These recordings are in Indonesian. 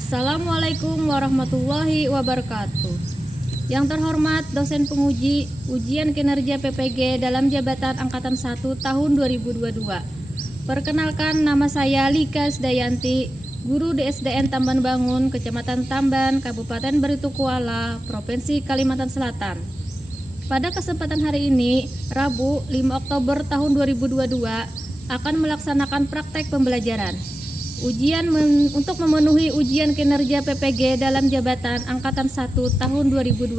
Assalamualaikum warahmatullahi wabarakatuh. Yang terhormat dosen penguji ujian kinerja PPG dalam jabatan Angkatan 1 tahun 2022. Perkenalkan, nama saya Lika Sdayanti, guru di SDN Tamban Bangun, Kecamatan Tamban, Kabupaten Barito Kuala, Provinsi Kalimantan Selatan. Pada kesempatan hari ini, Rabu 5 Oktober tahun 2022, akan melaksanakan praktek pembelajaran. Untuk memenuhi ujian kinerja PPG dalam jabatan Angkatan 1 tahun 2022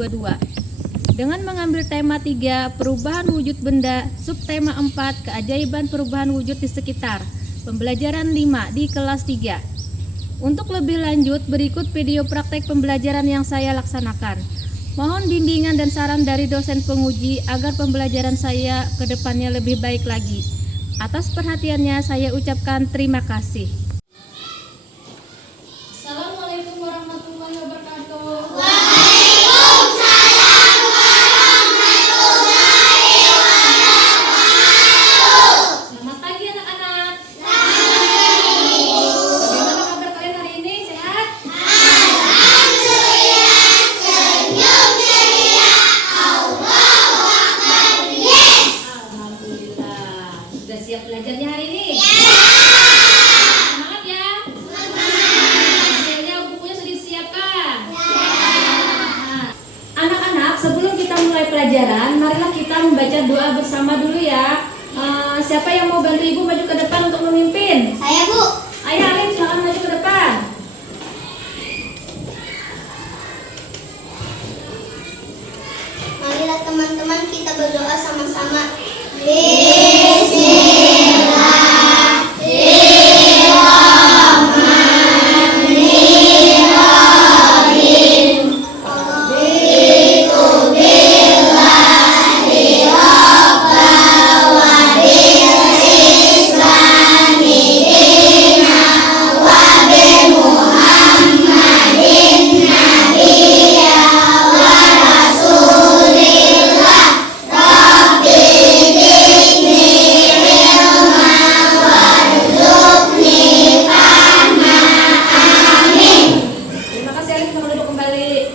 dengan mengambil tema 3 perubahan wujud benda, subtema 4 keajaiban perubahan wujud di sekitar, pembelajaran 5 di kelas 3. Untuk lebih lanjut, berikut video praktek pembelajaran yang saya laksanakan. Mohon bimbingan dan saran dari dosen penguji agar pembelajaran saya ke depannya lebih baik lagi. Atas perhatiannya saya ucapkan terima kasih. Assalamualaikum warahmatullahi wabarakatuh. Waalaikumsalam warahmatullahi wabarakatuh. Selamat pagi anak-anak. Selamat pagi. Bagaimana kabar kalian hari ini? Sehat? Alhamdulillah, senyum ceria, Allahu Akbar, yes. Alhamdulillah. Sudah siap belajarnya hari ini? Semangat ya. Hasilnya bukunya sudah disiapkan. Nah, anak-anak, sebelum kita mulai pelajaran, marilah kita membaca doa bersama dulu ya. Siapa yang mau bantu ibu maju ke depan untuk memimpin? Saya, Bu. Ayo Alin, silakan maju ke depan. Marilah teman-teman kita berdoa sama-sama. Terima kasih Alin, kita duduk kembali.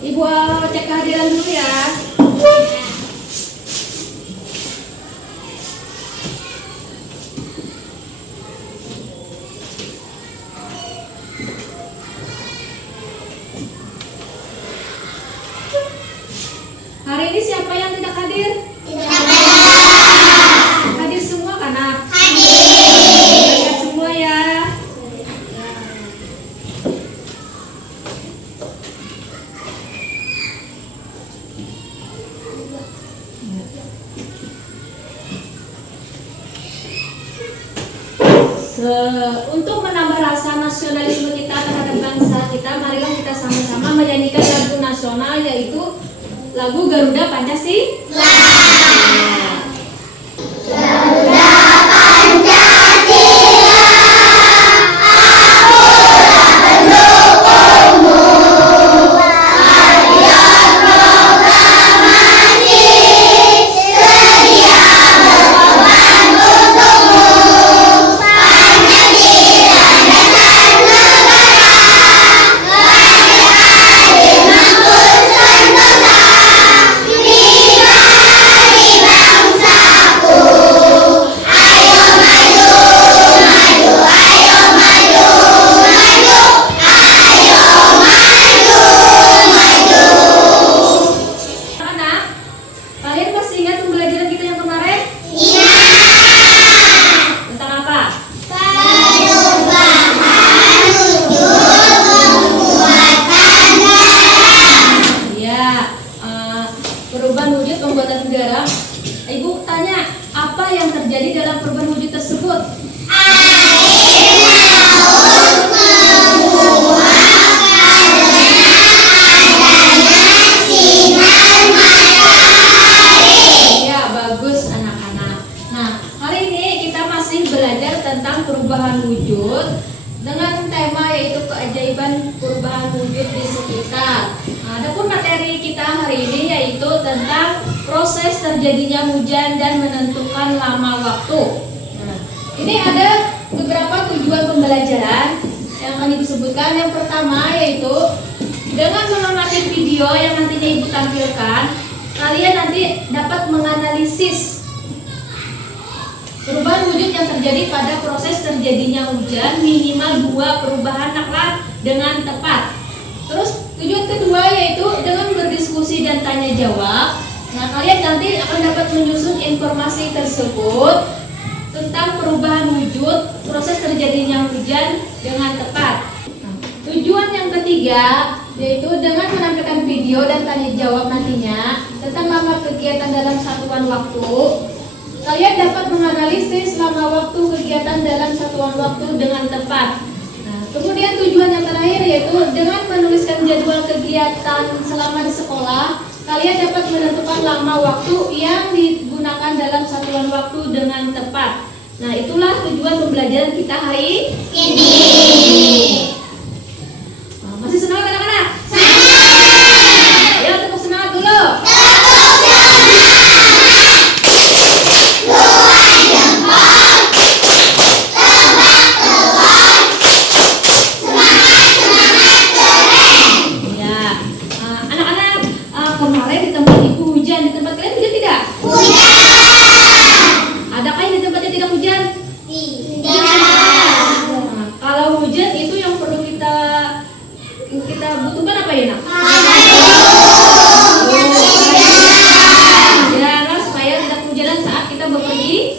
Ibu cek kehadiran dulu ya. Hari ini siapa yang tidak hadir? Hadir semua kan, Nak? Hadir semua ya. Untuk menambah rasa nasionalisme kita terhadap bangsa kita, marilah kita sama-sama menyanyikan lagu nasional, yaitu lagu Garuda Pancasila. Anak-anak, kalian masih ingat pembelajaran kita yang kemarin? Tentang apa? Iya, perubahan wujud pembuatan negara. Ibu tanya, apa yang terjadi dalam perubahan wujud tersebut? Ya, bagus anak-anak. Nah, hari ini kita masih belajar tentang perubahan wujud dengan tema yaitu keajaiban perubahan wujud di sekitar. Nah, adapun materi kita hari ini yaitu tentang proses terjadinya hujan dan menentukan lama waktu. Nah, ini ada beberapa tujuan pembelajaran. tahapan yang disebutkan. Yang pertama yaitu dengan mengamati video yang nantinya Ibu tampilkan, kalian nanti dapat menganalisis perubahan wujud yang terjadi pada proses terjadinya hujan, minimal 2 perubahan akhlak dengan tepat. Terus tujuan kedua yaitu dengan berdiskusi dan tanya jawab. Nah, kalian nanti akan dapat menyusun informasi tersebut tentang perubahan wujud proses terjadinya hujan dengan tepat. Nah, tujuan yang ketiga yaitu dengan menampilkan video dan tanya jawab nantinya tentang lama kegiatan dalam satuan waktu. Kalian dapat menganalisis lama waktu kegiatan dalam satuan waktu dengan tepat. Nah, kemudian tujuan yang terakhir yaitu dengan menuliskan jadwal kegiatan selama di sekolah, kalian dapat menentukan lama waktu yang digunakan dalam satuan waktu dengan tepat. Nah, itulah tujuan pembelajaran kita hari ini. Nah, masih semangat anak-anak? Semangat! Ya, tepuk semangat dulu. Kemarin di tempat Ibu hujan, di tempat kalian hujan tidak? Hujan! Adakah yang di tempatnya tidak hujan? Tidak. Nah, kalau hujan itu yang perlu kita butuhkan apa ya, Nak? Jangan supaya tidak kehujanan saat kita bepergian.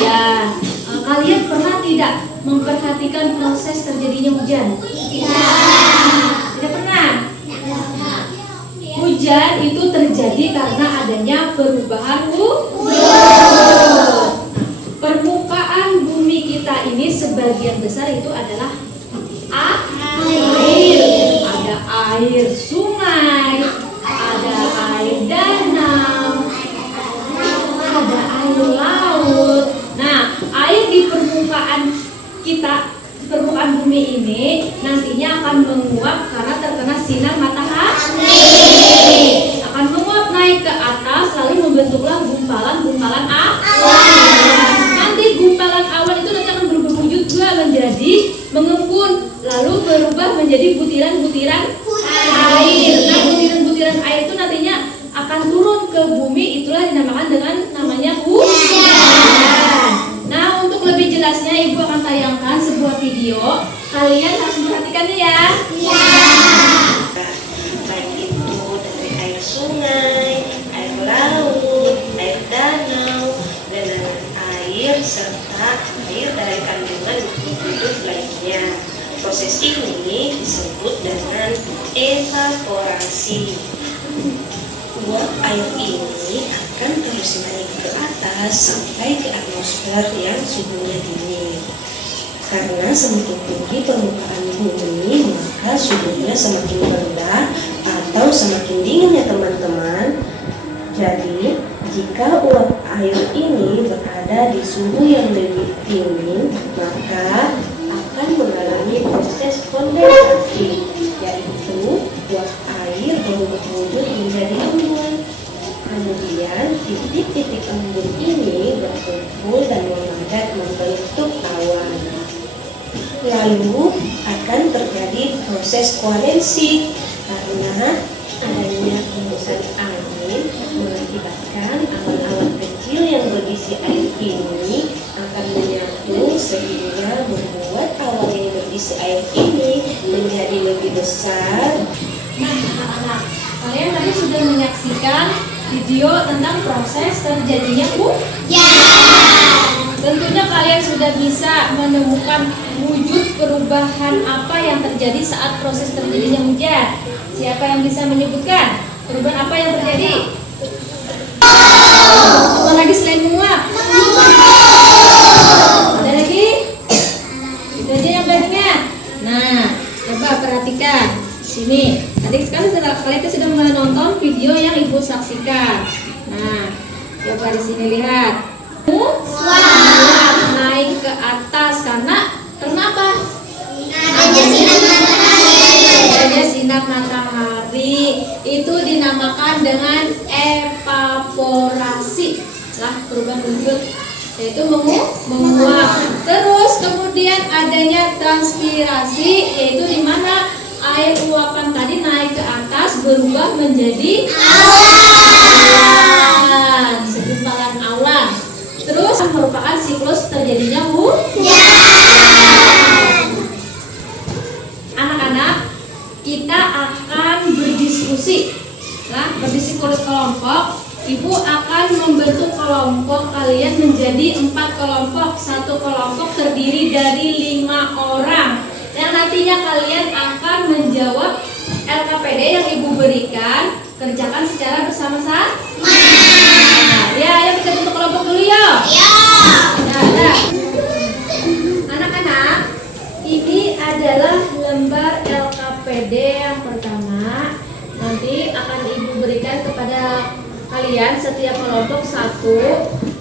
Ya. Kalian pernah tidak memperhatikan proses terjadinya hujan? Tidak pernah. Hujan itu terjadi karena adanya perubahan wujud. Permukaan bumi kita ini sebagian besar itu adalah air. Ada air sungai, ada air danau, ada air laut. Nah, air di permukaan kita, permukaan bumi ini nantinya akan menguap karena terkena sinar matahari. Akan menguap naik ke atas lalu membentuklah gumpalan-gumpalan awan. Nanti gumpalan awan itu nanti akan berubah wujud juga menjadi mengembun lalu berubah menjadi butiran-butiran air. Nah, butiran-butiran air itu nantinya akan turun ke bumi, itulah dinamakan dengan namanya hujan. Nah, untuk lebih jelasnya Ibu akan tayangkan sebuah video. Kalian harus memperhatikannya ya. Baik itu dari air sungai, air laut, air danau, dan air serta air dari kandungan hidup lainnya. Proses ini disebut dengan evaporasi. Uap air ini akan terus naik ke atas sampai ke atmosfer yang suhunya dingin. Karena semakin tinggi permukaan bumi, maka suhunya semakin rendah atau semakin dingin ya teman-teman. Jadi, jika uap air ini berada di suhu yang lebih dingin, maka akan mengalami proses kondensasi, yaitu uap air berubah wujud menjadi embun. Kemudian titik-titik embun ini berkumpul dan memadat membentuk awan. Lalu akan terjadi proses kondensi karena adanya hembusan angin mengakibatkan awan-awan kecil yang berisi air ini akan menyatu sehingga membuat awan yang berisi air ini menjadi lebih besar. Nah, anak-anak, kalian tadi sudah menyaksikan video tentang proses terjadinya hujan. Tentunya kalian sudah bisa menemukan wujud perubahan apa yang terjadi saat proses terjadinya hujan. Siapa yang bisa menyebutkan perubahan apa yang terjadi? Apa lagi selain menguap? Ada lagi? Itu aja yang banyak. Nah, coba perhatikan sini. Tadi kalian sudah menonton video yang Ibu saksikan. Nah, coba di sini lihat. Naik ke atas karena kenapa? Adanya sinar matahari. Itu dinamakan dengan evaporasi. Lah, perubahan wujud yaitu menguap. terus kemudian adanya transpirasi, yaitu di mana air uapan tadi naik ke atas berubah menjadi awan, segumpalan awan. Terus merupakan siklus terjadinya Anak-anak, kita akan berdiskusi. Nah, berdiskusi kelompok. Ibu akan membentuk kelompok kalian menjadi 4 kelompok. Satu kelompok terdiri dari 5 orang. Yang nantinya kalian akan menjawab LKPD yang ibu berikan. Kerjakan secara bersama-sama. Ya, ayo kita bentuk kelompok dulu ya. Nah. Anak-anak, ini adalah lembar LKPD yang pertama. Nanti akan ibu berikan kepada kalian setiap kelompok 1,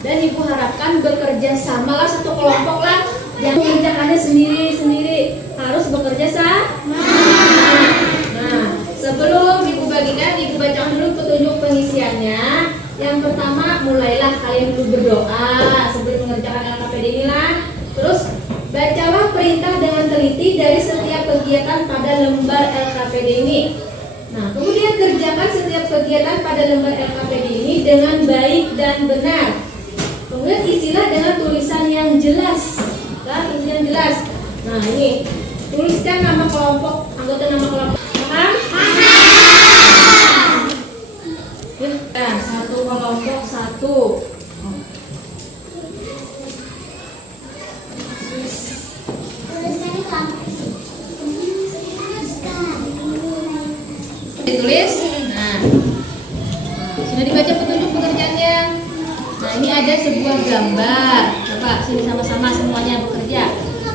dan ibu harapkan bekerja sama lah, satu kelompok lah. Jangan mengerjakannya sendiri-sendiri, harus bekerja sama. Nah, sebelum ibu bagikan, ibu bacakan dulu petunjuk pengisiannya. Yang pertama, mulailah kalian dulu berdoa sebelum mengerjakan LKPD inilah. Terus bacalah perintah dengan teliti dari setiap kegiatan pada lembar LKPD ini. Nah, kemudian kerjakan setiap kegiatan pada lembar LKPD ini dengan baik dan benar. Kemudian isilah dengan tulisan yang jelas. Tulisan yang jelas. Nah, ini tuliskan nama kelompok, anggota nama kelompok. Paham? Ya, satu kelompok 1. Ditulis. Nah, sudah dibaca petunjuk pekerjaannya. Nah, ini ada sebuah gambar. Coba sini sama-sama semuanya bekerja.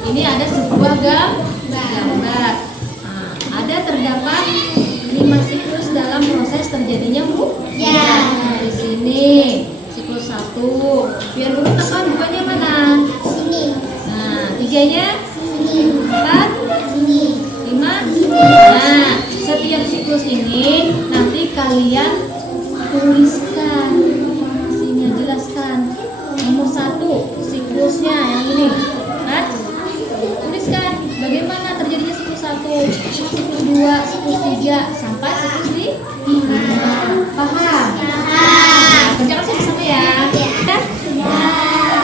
Ini ada sebuah gambar. Nah, ada terdapat 5 siklus dalam proses terjadinya Nah, di sini siklus 1. Biar dulu tekan bukannya mana? Sini. Nah, 3-nya? Sini. 4? Sini. 5? Nah, setiap siklus ini nanti kalian tuliskan informasinya, jelaskan. Nomor 1 siklusnya yang ini. Nah, tuliskan bagaimana terjadinya siklus 1, siklus 2, siklus 3 sampai siklus 5. Paham? Kerjakan sama-sama ya.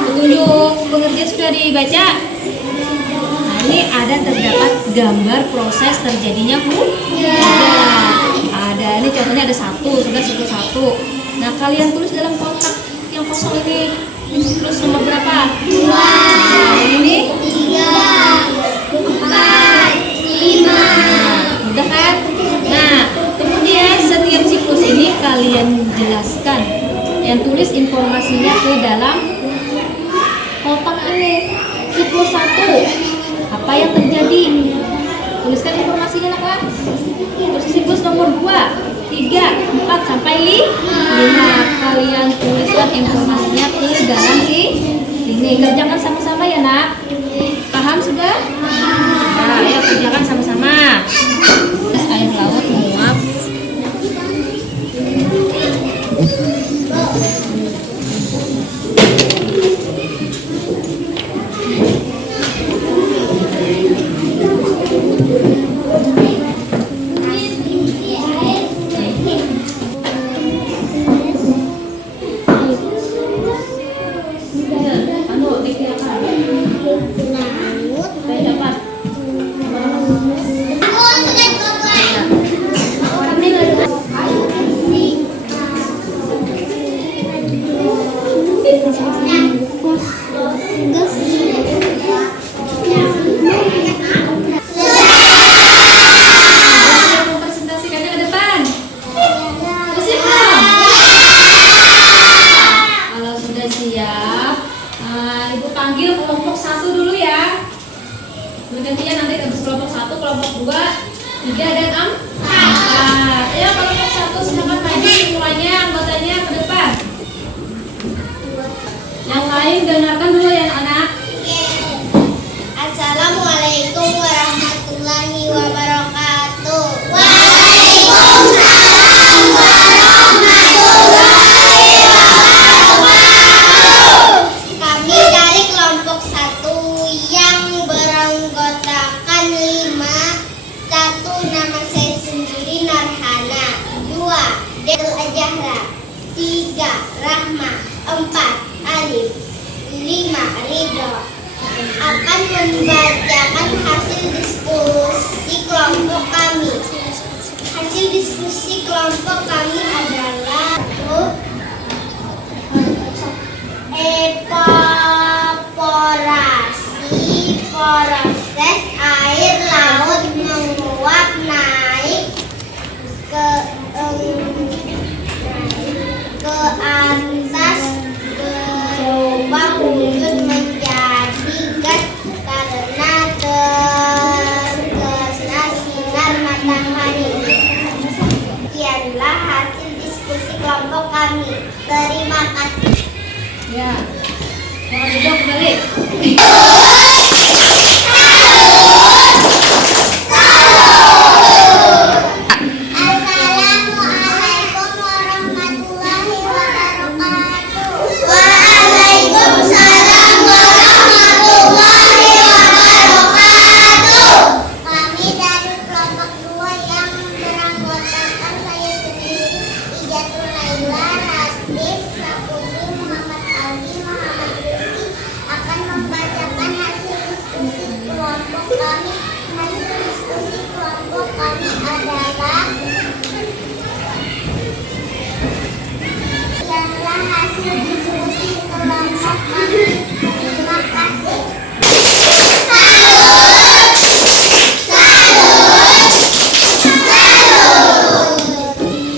Petunjuk pengertian sudah dibaca. Nah, ini ada terdapat gambar proses terjadinya ada. Ini contohnya ada 1, sudah siklus 1. Nah, kalian tulis dalam kotak yang kosong ini. Ini siklus nomor berapa? 2. Nah, ini 3. 4. 5. mudah kan? Nah, kemudian setiap siklus ini kalian jelaskan. Yang tulis informasinya ke dalam kotak ini. Siklus 1, apa yang terjadi? Tuliskan informasinya nak. Terus siklus nomor 2, 3, 4 sampai 5. Kalian tuliskan informasinya ke dalam sini. Kerjakan sama-sama ya nak. Paham sudah? Nah, ayo kerjakan sama-sama. Terus air laut menguap. Gantian nanti habis kelompok 1, kelompok 2, 3 dan 4. Ya, kelompok 1 silakan maju semuanya, anggotanya ke depan. Yang lain dengarkan dulu ya anak-anak. Assalamualaikum warahmatullahi wabarakatuh. Waalaikumsalam warahmatullahi wabarakatuh. Kami dari kelompok 1. proses air laut menguap naik ke atas berubah wujud menjadi gas karena terkena sinar matahari. Sekianlah hasil diskusi kelompok kami. Terima kasih. Ya. Mau duduk balik. Assalamualaikum warahmatullahi wabarakatuh. Waalaikumsalam warahmatullahi wabarakatuh. Kami dari kelompok 2 yang beranggotakan saya sendiri, Ijatul Laila, Radis, Sapudi, Muhammad Ali, Muhammad Rizki, akan membacakan hasil diskusi kelompok kami. Hasil diskusi kelompok kami adalah Sekianlah hasil diskusi kelompok kami. Terima kasih.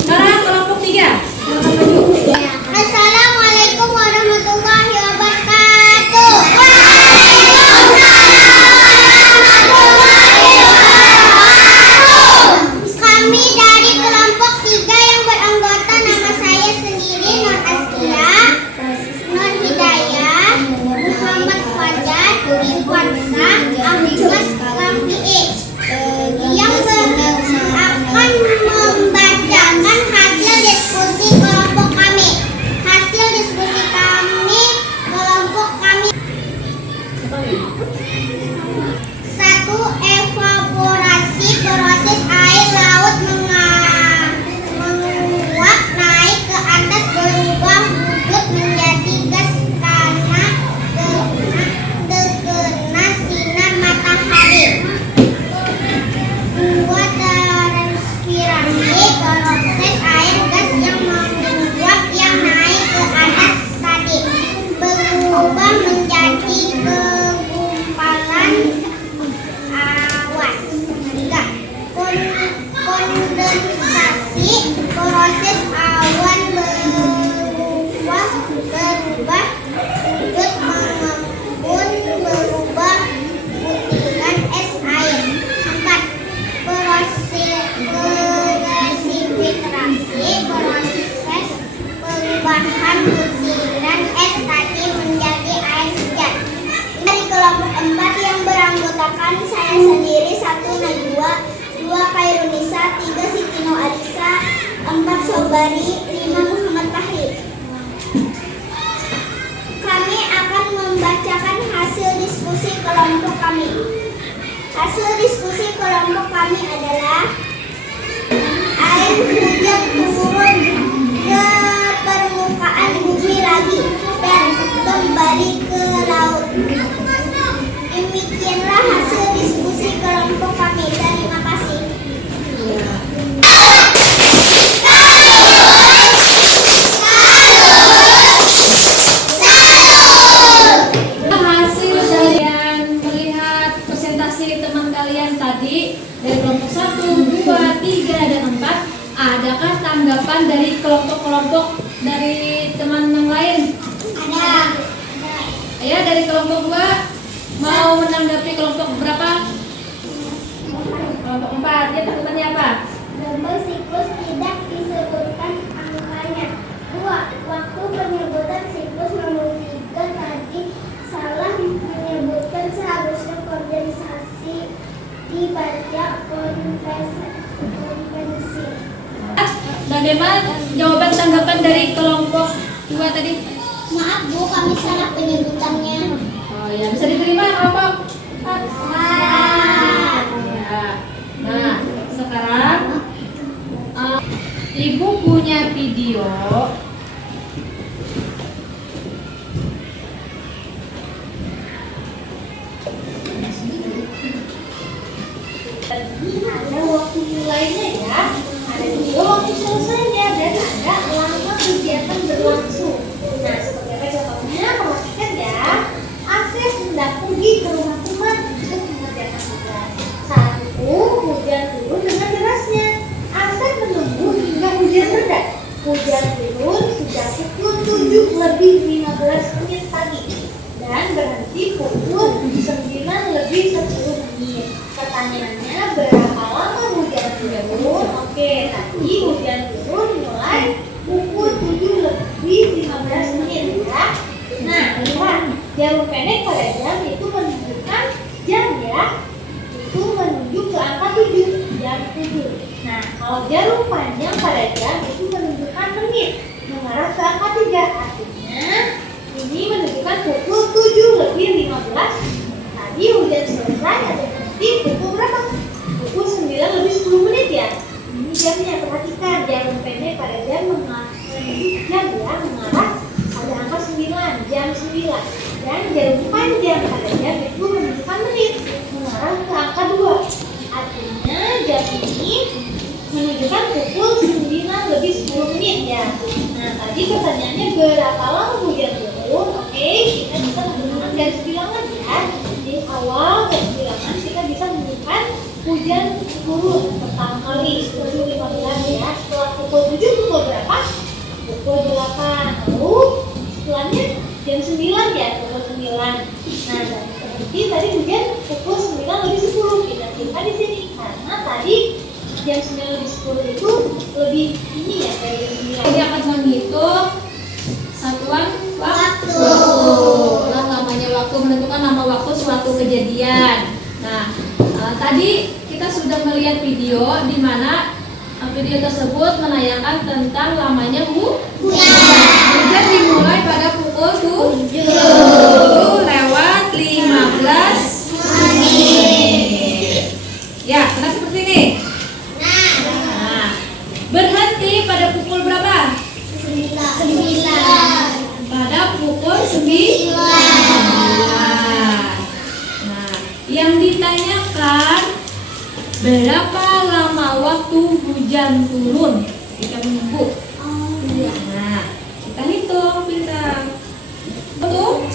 Sekarang kelompok 3. Silakan maju. Assalamualaikum warahmatullahi wabarakatuh. Waalaikumsalam warahmatullahi wabarakatuh. Kami dari kelompok 3 yang beranggota nama saya sendiri, Nur Askia, Nur Hidayah, Muhammad Fajar, Iwan Sah, Ahmad Rafi'i, yang akan membacakan hasil diskusi kelompok kami. Hasil diskusi kelompok kami. 1. Evaporasi proses air laut menguap naik ke atas berubah wujud menjadi gas karena terkena sinar matahari. 2. Transpirasi proses air gas yang menguap yang naik ke atas tadi berubah menjadi kegumpalan awan. 3. Kondensasi proses awan berubah wujud mengembun berubah butiran es air. 4. Presipitrasi proses perubahan butiran es tadi menjadi air hujan. Dari kelompok 4 yang beranggotakan saya sendiri, 1. Najwa, 2. Kairunisa, 3. Siti Noarisa, 4. Sobari, 5. Muhammad Fahri. Kami akan membacakan hasil diskusi kelompok kami. Hasil diskusi kelompok kami adalah air hujan turun ke permukaan bumi lagi dan kembali ke laut. Demikianlah hasil diskusi kelompok kami. Terima kasih. Hasil kalian melihat presentasi teman kalian tadi dari kelompok 1, 2, 3, dan 4. Adakah tanggapan dari kelompok-kelompok dari teman yang lain? Ada. Ya, dari kelompok 2 mau menanggapi kelompok berapa? Kelompok 4. Ya, tanggapannya apa? Gambar siklus tidak disebutkan angkanya. 2. Waktu penyebutan siklus nomor 3 tadi salah menyebutkan, seharusnya kondensasi dibaca konvensi. Bagaimana jawaban tanggapan dari kelompok 2 tadi? Maaf Bu, kami salah penyebutannya. Oh ya, bisa diterima kelompok 4? Salah. Ya. Nah, sekarang Ibu punya video ada waktu mulainya ya, ada juga waktu selesainya, dan ada lama kegiatan berlangsung. Nah, seperti apa contohnya? Perhatikan ya. Akses hendak pergi ke rumah teman menit. Pertanyaannya, berapa lama hujan turun? Oke, tadi hujan turun mulai pukul 7:15 ya. Nah, lihat, jarum pendek pada jam itu menunjukkan jam ya. Itu menunjuk ke angka 7, jam 7. Nah, kalau jarum panjang pada jam itu menunjukkan menit, mengarah ke angka 3. Artinya, ini menunjukkan pukul 7:15. Tadi hujan selesai atau nanti pukul berapa? Pukul 9:10 ya. Ini jamnya, perhatikan jarum pendek pada jam menunjuk jam ya, mengarah pada angka 9, jam 9. Dan jarum panjang pada jam itu menunjukkan menit, mengarah ke angka 2. Artinya jam ini menunjukkan pukul 9:10 ya. Nah, tadi pertanyaannya berapa lama hujan turun? Oke, kita bisa menggunakan garis bilangan ya. Di awal garis bilangan kita bisa menemukan hujan turun pertama kali 7:15 ya. Setelah pukul 7 pukul berapa? Pukul 8. Lalu setelahnya jam 9 ya, pukul 9. Nah, seperti tadi hujan pukul 9:10. Kita timbul di sini karena tadi jam 9:10 itu lebih ini ya dari jam 9. Jadi akan menghitung satuan waktu. Nah, namanya waktu menentukan nama waktu suatu kejadian. Nah, tadi kita sudah melihat video di mana video tersebut menayangkan tentang lamanya hujan dimulai pada pukul 7:15 menit. Ya, karena seperti ini. Nah, berhenti pada pukul berapa? 9. Pada pukul 9. Nah, yang ditanyakan berapa lama waktu hujan turun ketika menunggu. Nah, kita hitung pintar. Tuh,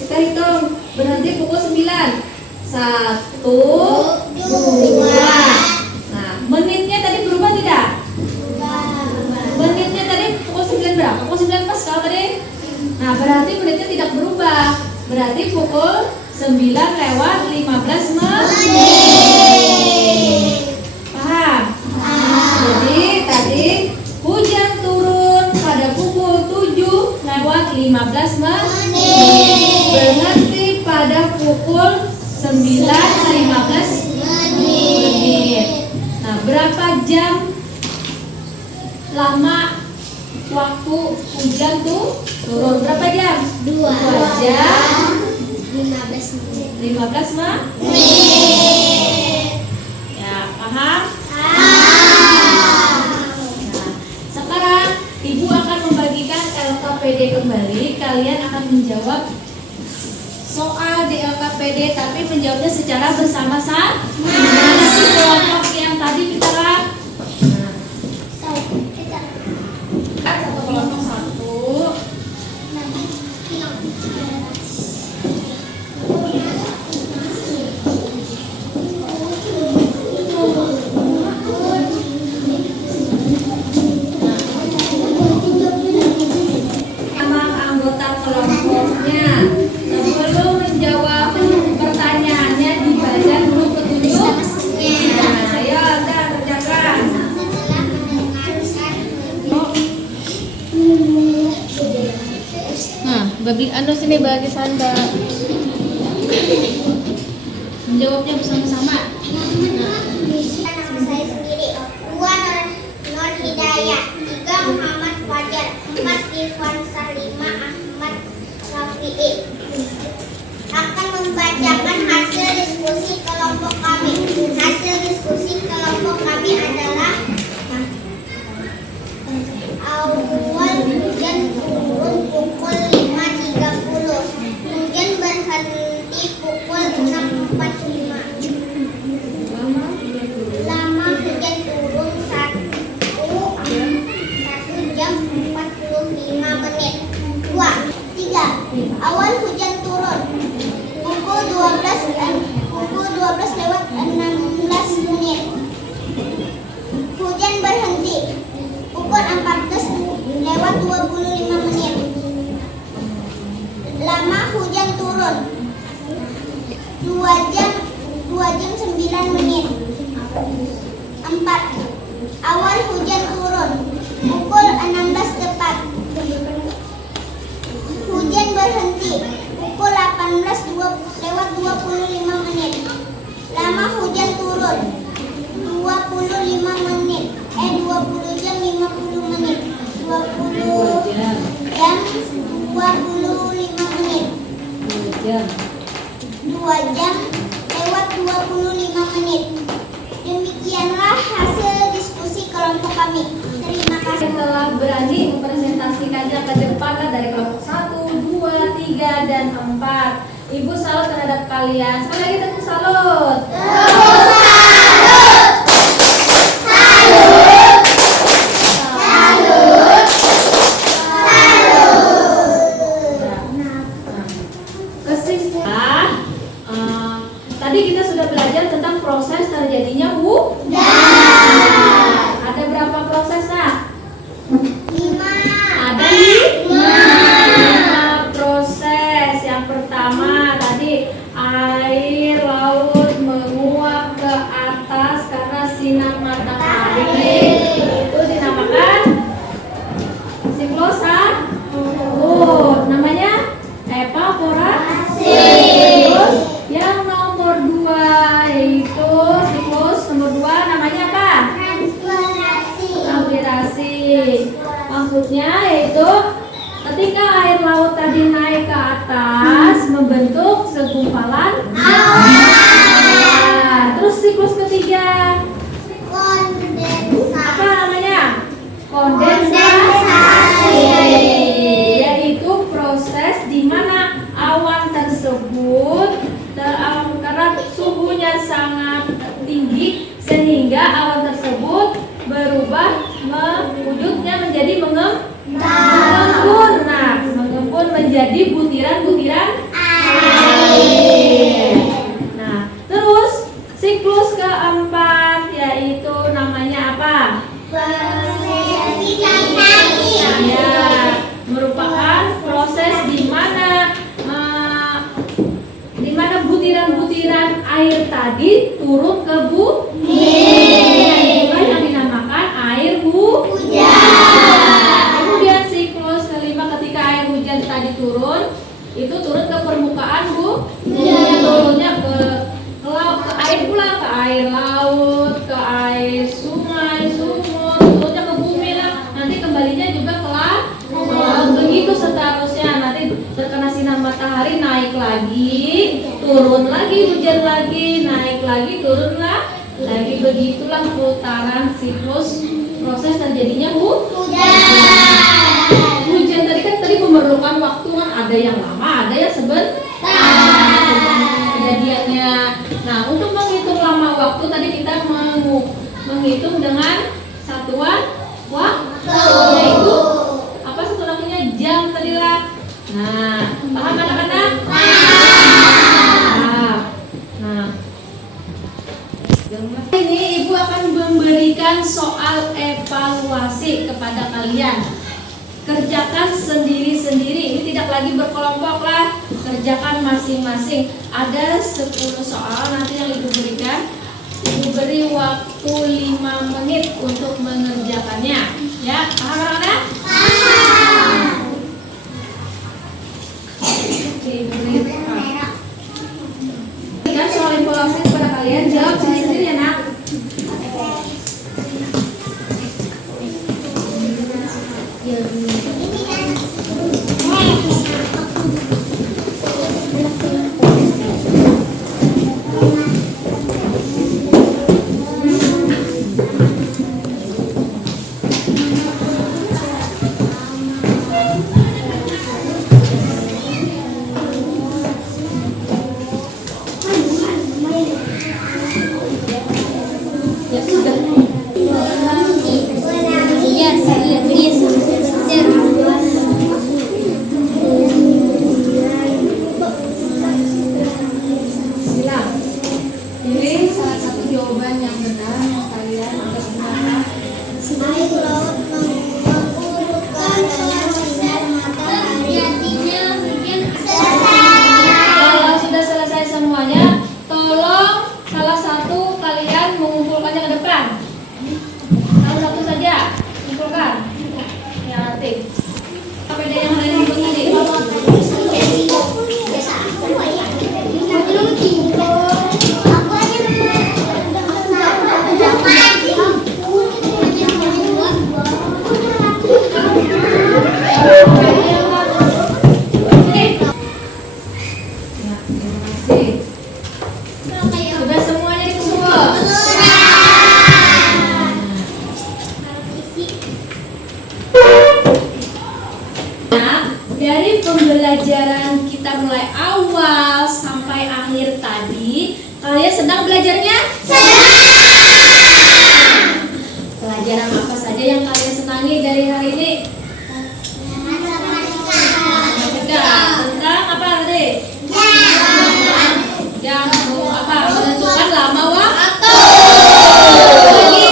kita hitung berhenti pukul 9. 1, 2. Nah, menitnya tadi berubah tidak? Menitnya tadi pukul 9 berapa? Pukul 9 pas kalau tadi? Nah, berarti menitnya tidak berubah. Berarti pukul 9:15 menit. Paham? Jadi tadi hujan turun pada pukul 7:15 menit. Berhenti pada pukul 9:15 menit. Nah, berapa jam lama waktu hujan tuh turun? Berapa jam? 2 jam 15 menit. 15 menit. Ya, paham? Nah, sekarang Ibu akan membagikan LKPD kembali. Kalian akan menjawab soal di LKPD, tapi menjawabnya secara bersama-sama. Mana sih kelompok yang tadi kita lihat? Satu kelompok satu. Nama anggota kelompoknya. Sebelum menjawab pertanyaannya dibaca dulu petunjuk. Nah, ayo kita kerjakan. Setelah mendengarkan Nah, bagi anu sini bagi Sanda. Menjawabnya bersama-sama. nama saya sendiri. 2 Nur Hidayah, 3 Muhammad Fajar, 4 Irfan Salima Ahmad Rafi'i. Akan membacakan hasil diskusi kelompok kami. Hasil diskusi kelompok kami adalah awal hujan turun pukul 5.30. Hujan berhenti pukul 6.45. Lama hujan turun 1 jam 45 menit. 2. 3. Awal hujan turun pukul 12 2 jam 9 menit. 4. Awal hujan turun pukul 16 tepat. Hujan berhenti pukul 18:25 menit. Lama hujan turun 25 menit. 20 jam 50 menit. 20 jam 25 menit. 2 jam lewat 25 menit. Demikianlah hasil diskusi kelompok kami. Terima kasih. Telah berani mempresentasikannya ke depan dari kelompok 1, 2, 3, dan 4. Ibu salut terhadap kalian. Sekali lagi tepuk salut. Kesimpulan, tadi kita sudah belajar tentang proses terjadinya hujan. Ada berapa proses, Nak? 5. Ada 5 proses. Yang pertama tadi air laut menguap ke atas karena sinar matahari. Itu dinamakan siklus namanya evaporasi. Terus yang nomor 2 yaitu siklus nomor 2 namanya apa? Transpirasi. Maksudnya yaitu ketika air laut tadi naik ke atas membentuk segumpalan awan. Terus siklus ketiga apa namanya? Kondensasi. Yaitu proses di mana awan tersebut karena suhunya sangat tinggi sehingga awan tersebut berubah wujudnya menjadi mengembun. Nah, mengembun menjadi butiran-butiran air. Nah, terus siklus keempat yaitu namanya apa? Ya, merupakan proses di mana butiran-butiran air tadi turun ke bumi. Itulah yang dinamakan air hujan. Kemudian siklus kelima ketika air hujan tadi turun, itu turun ke permukaan bumi. Turunnya ke air pula, ke air laut, ke air sungai, sumur, turunnya ke bumi lah. Nanti kembalinya juga ke laut. Begitu seterusnya. Nanti terkena sinar matahari naik lagi, turun lagi, hujan lagi, naik lagi, turun lagi. Begitulah putaran siklus proses terjadinya hujan. Tadi memerlukan waktu kan, ada yang lama, ada yang sebentar kejadiannya. Nah, untuk menghitung lama waktu tadi kita menghitung dengan satuan waktu, yaitu apa satu namanya? Jam tadi lah. Nah, paham anak-anak? Nah, ini ibu akan memberikan soal evaluasi kepada kalian. Kerjakan sendiri-sendiri. Ini tidak lagi berkelompok lah. Kerjakan masing-masing. Ada 10 soal nanti yang ibu berikan. Ibu beri waktu 5 menit untuk mengerjakannya. Ya, paham anak-anak? Oke, ibu beri soal evaluasi kepada kalian. Jawab sendiri-sendiri ya, Nak. Sudah semuanya dikumpul? Nah, dari pembelajaran kita mulai awal sampai akhir tadi, kalian sedang belajarnya? Pelajaran apa saja yang kalian senangi dari hari ini? Matematika. Tentang apa tadi? Yang apa? Menentukan lama waktu. Lagi.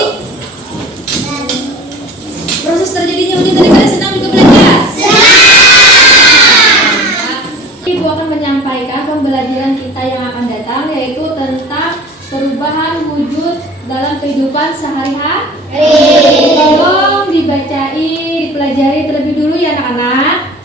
Proses terjadinya uji tadi kalian sedang juga belajar? Ibu akan menyampaikan pembelajaran kita yang akan datang, yaitu tentang perubahan wujud dalam kehidupan sehari-hari. Tolong dibacain, dipelajari terlebih dulu ya anak-anak.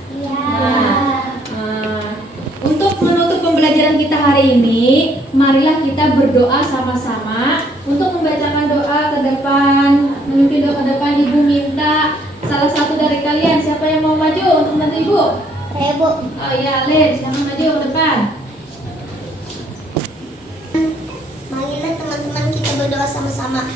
Untuk menutup pembelajaran kita hari ini, marilah kita berdoa sama-sama. Untuk membacakan doa ke depan, memimpin doa ke depan, Ibu minta salah satu dari kalian, siapa yang mau maju untuk membantu Ibu? Ibu. Oh iya, Lin, jangan maju ke depan. Marilah teman-teman kita berdoa sama-sama.